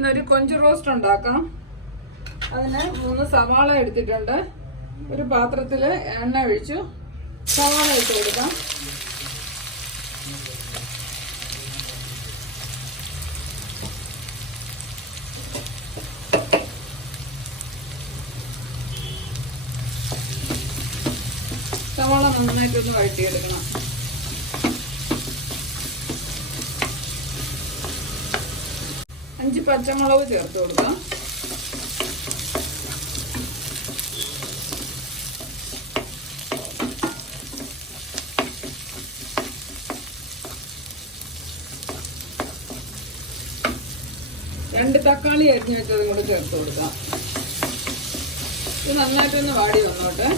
ഇന്നൊരു കൊഞ്ച് റോസ്റ്റ് ഉണ്ടാക്കാം. അതിന് മൂന്ന് സവാള എടുത്തിട്ടുണ്ട്. ഒരു പാത്രത്തിൽ എണ്ണ ഒഴിച്ചു. സവാള ഇട്ട് കൊടുക്കാം. സവാള നന്നായിട്ടൊന്ന് വഴറ്റിയെടുക്കണം. അഞ്ച് പച്ചമുളക് ചേർത്ത് കൊടുക്കാം. രണ്ട് തക്കാളി അരിഞ്ഞു വെച്ചതും കൂടെ ചേർത്ത് കൊടുക്കാം. ഇത് നന്നായിട്ടൊന്ന് വാടി വന്നോട്ടെ.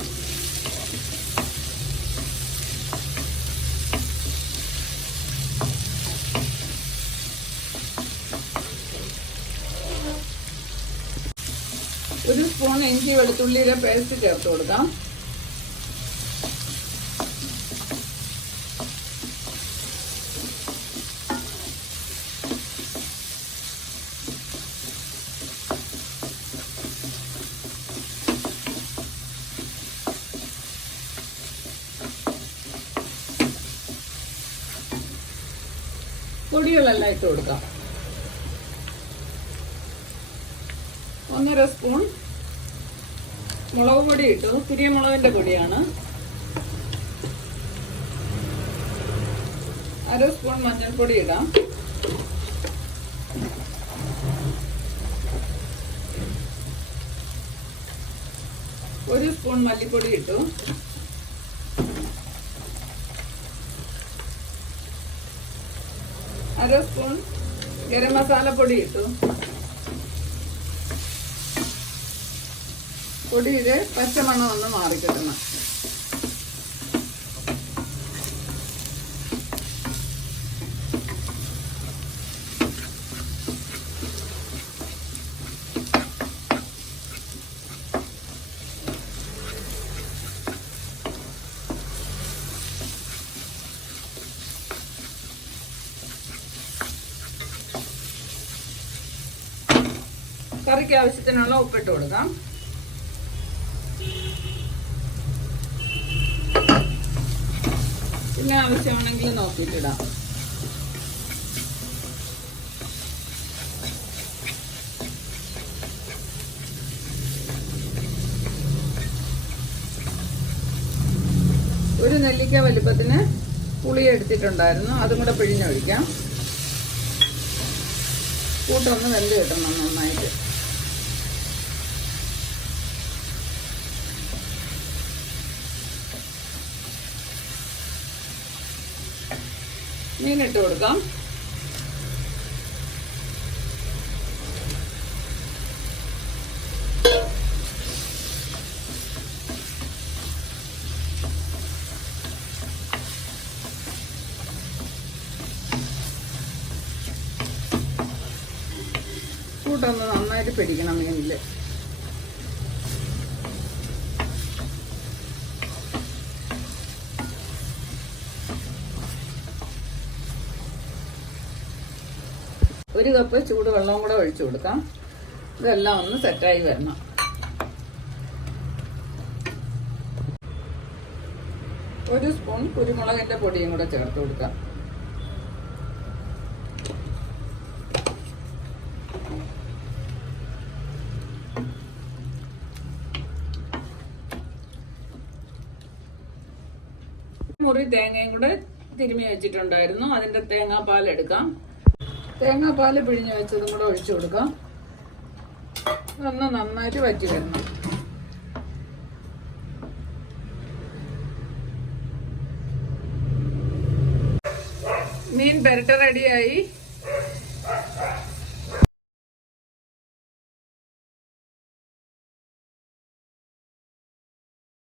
ഒരു സ്പൂൺ ഇഞ്ചി വെളുത്തുള്ളിയുടെ പേസ്റ്റ് ചേർത്ത് കൊടുക്കാം. പൊടികളെല്ലാം ഇട്ട് കൊടുക്കാം. ഒന്നര സ്പൂൺ മുളക് പൊടി ഇട്ടു. കുരിയമുളകിന്റെ പൊടിയാണ്. അര സ്പൂൺ മഞ്ഞൾപ്പൊടി ഇടാം. ഒരു സ്പൂൺ മല്ലിപ്പൊടി ഇട്ടു. അര സ്പൂൺ ഗരം മസാല പൊടി ഇട്ടു. പൊടിയുടെ പച്ചമണം ഒന്ന് മാറിക്കിട്ടണം കറിക്ക് ആവശ്യത്തിനുള്ള ഉപ്പിട്ട് കൊടുക്കാം. പിന്നെ ആവശ്യമാണെങ്കിൽ നോക്കിയിട്ടിടാം. ഒരു നെല്ലിക്ക വലുപ്പത്തിന് പുളി എടുത്തിട്ടുണ്ടായിരുന്നു. അതും കൂടെ പിഴിഞ്ഞൊഴിക്കാം. കൂട്ടൊന്ന് വെന്ത് കിട്ടണം നന്നായിട്ട്. മീനിട്ട് കൊടുക്കാം. കൂട്ടൊന്ന് നന്നായിട്ട് പിടിക്കണം മീനിൽ. ഒരു കപ്പ് ചൂടുവെള്ളം കൂടെ ഒഴിച്ചു കൊടുക്കാം. ഇതെല്ലാം ഒന്ന് സെറ്റായി വരണം. ഒരു സ്പൂൺ കുരുമുളകിന്റെ പൊടിയും കൂടെ ചേർത്ത് കൊടുക്കാം. മുറി തേങ്ങയും കൂടെ തിരുമി വെച്ചിട്ടുണ്ടായിരുന്നു. അതിന്റെ തേങ്ങാപ്പാൽ എടുക്കാം. തേങ്ങാപ്പാൽ പിഴിഞ്ഞ് വെച്ചതും കൂടെ ഒഴിച്ചു കൊടുക്കാം. ഒന്ന് നന്നായിട്ട് വറ്റി വരണം. മീൻ പെരട്ട റെഡിയായി.